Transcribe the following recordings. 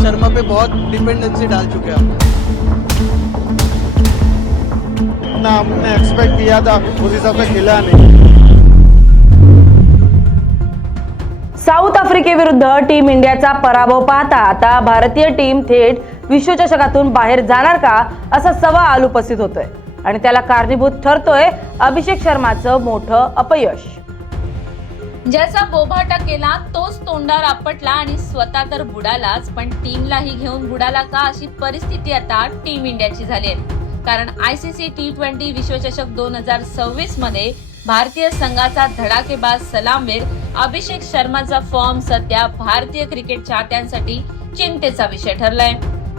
शर्मा पे बहुत डिपेंडेंसी डाल चुके हैं ना हमने एक्सपेक्ट किया था उस हिसाब से खेला नहीं। साऊथ आफ्रिकेविरुद्ध टीम इंडियाचा पराभव पाहता आता भारतीय टीम थेट विश्वचषकातून बाहेर जाणार का असा सवाल उपस्थित होतोय आणि त्याला कारणीभूत ठरतोय अभिषेक शर्माचं मोठं अपयश। ज्याचा बोभाटा केला तोच तोंडावर आपटला आणि स्वतः तर बुडालाच, पण टीमलाही घेऊन बुडाला का अशी परिस्थिती आता टीम इंडियाची झाली आहे। कारण ICC T20 विश्वचषक 2026 मध्ये भारतीय संघाचा धडाकेबाज सलामवीर अभिषेक शर्माचा फॉर्म सध्या भारतीय क्रिकेट चाहत्यांसाठी चिंतेचा विषय ठरलाय।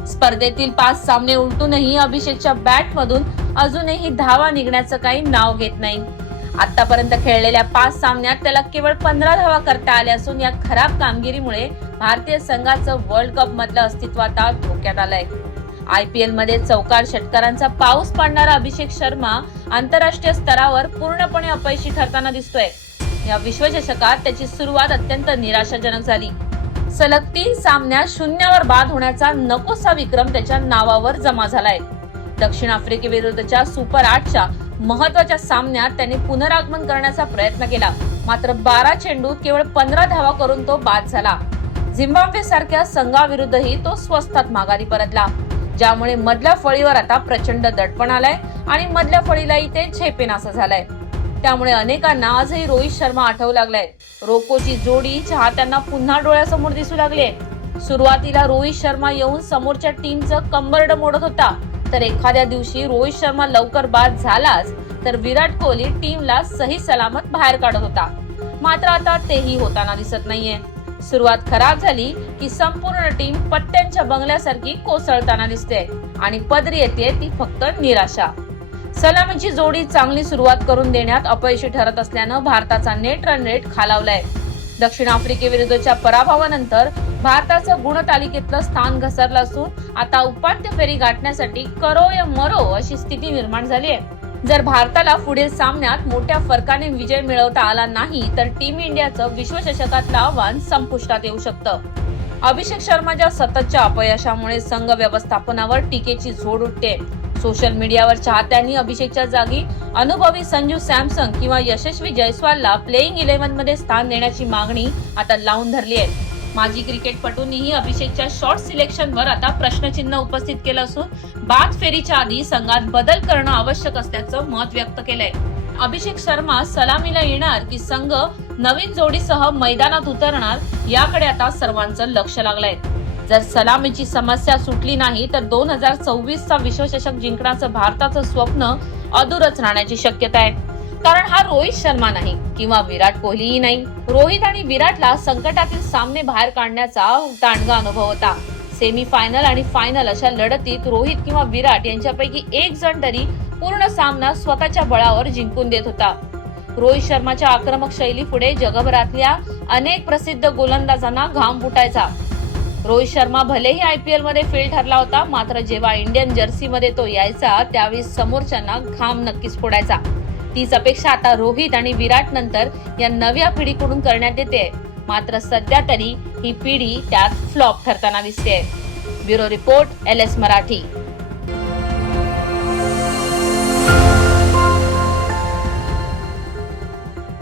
स्पर्धेतील 5 सामने उलटूनही अभिषेकच्या बॅटमधून अजूनही धावा निघण्याचं काही नाव घेत नाही। आतापर्यंत खेळलेल्या 5 सामन्यात त्याला केवळ 15 धावा करता आल्या असून या खराब कामगिरीमुळे भारतीय संघाचं वर्ल्ड कप मधलं अस्तित्व आता धोक्यात आलंय। IPL मध्ये चौकार षटकारांचा पाऊस पाडणारा अभिषेक शर्मा आंतरराष्ट्रीय स्तरावर पूर्णपणे अपयशी ठरताना दिसतोय। या विश्वचषकात त्याची सुरुवात अत्यंत निराशाजनक झाली। सलग 3 सामन्यात शून्यावर बाद होण्याचा नकोसा विक्रम त्याच्या नावावर जमा झालाय। दक्षिण आफ्रिकेविरुद्धच्या सुपर 8च्या महत्वाच्या सामन्यात त्याने पुनरागमन करण्याचा प्रयत्न केला, मात्र 12 चेंडूत केवळ 15 धावा करून तो बाद झाला। झिम्बाब्वे सारख्या संघाविरुद्धही तो स्वस्तात माघारी परतला, ज्यामुळे मधल्या फळीवर आता प्रचंड दडपण आलाय आणि मधल्या फळीलाही ते झेपेनासं झालंय। त्यामुळे अनेकांना आजही रोहित शर्मा आठवू लागलाय। रोकोची जोडी चाहत्यांना पुन्हा डोळ्यासमोर दिसू लागली आहे। सुरुवातीला रोहित शर्मा येऊन समोरच्या टीमचं कंबरड मोडत होता, तर एखाद्या दिवशी रोहित शर्मा लवकर बाद झालाच तर विराट कोहली टीमला सही सलामत बाहेर काढत होता। मात्र आता तेही होताना दिसत नाहीये। सुरुवात खराब झाली की संपूर्ण टीम पत्त्यांच्या बंगल्यासारखी कोसळताना दिसते आणि पदरी येते ती फक्त निराशा। सलामीची जोडी चांगली सुरुवात करून देण्यात अपयशी ठरत असल्यानं भारताचा नेट रन रेट खालावलाय। दक्षिण आफ्रिकेविरुद्धच्या पराभवानंतर भारताचं गुणतालिकेतलं स्थान घसरलं असून आता उपांत्य फेरी गाठण्यासाठी करो या मरो अशी स्थिती निर्माण झाली आहे। जर भारताला पुढील सामन्यात मोठ्या फरकाने विजय मिळवता आला नाही तर टीम इंडियाचं विश्वचषकातलं आव्हान संपुष्टात येऊ शकतं। अभिषेक शर्माच्या सततच्या अपयशामुळे संघ व्यवस्थापनावर टीकेची झोड उठते। सोशल मीडियावर चाहत्यांनी अभिषेकच्या जागी अनुभवी संजू सॅमसन किंवा यशस्वी जयस्वालला प्लेइंग 11 मध्ये स्थान देण्याची मागणी आता लावून धरली आहे। माजी क्रिकेटपटूंनीही अभिषेकच्या शॉर्ट सिलेक्शनवर आता प्रश्नचिन्ह उपस्थित केलं असून बाद फेरीच्या आधी संघात बदल करणं आवश्यक असल्याचं मत व्यक्त केलंय। अभिषेक शर्मा सलामीला येणार की संघ नवीन जोडीसह मैदानात उतरणार याकडे आता सर्वांचं लक्ष लागलंय। जर सलामीची समस्या सुटली नाही तर 2024चा विश्वचषक जिंकण्याचं भारताचं स्वप्न अधुरच राहण्याची शक्यता आहे। कारण हा रोहित शर्मा नाही किंवा विराट कोहलीही नाही। रोहित आणि विराटला संकटातील सामने बाहेर काढण्याचा दांडगा अनुभव होता। सेमी फायनल आणि फायनल अशा लढतीत रोहित किंवा विराट यांच्यापैकी एक जण तरी पूर्ण सामना स्वतःच्या बळावर जिंकून देत होता। रोहित शर्माच्या आक्रमक शैली पुढे जगभरातल्या अनेक प्रसिद्ध गोलंदाजांना घाम फुटायचा। रोहित शर्मा भलेही IPL मध्ये फेल ठरला होता, मात्र जेव्हा इंडियन जर्सी मध्ये तो यायचा त्यावेळी समोरच्यांना घाम नक्कीच फोडायचा। तीच अपेक्षा आता रोहित आणि विराट नंतर या नव्या पिढीकडून करण्यात येते, मात्र सध्या तरी ही पिढी त्यात फ्लॉप ठरताना दिसते। Bureau report LS Marathi.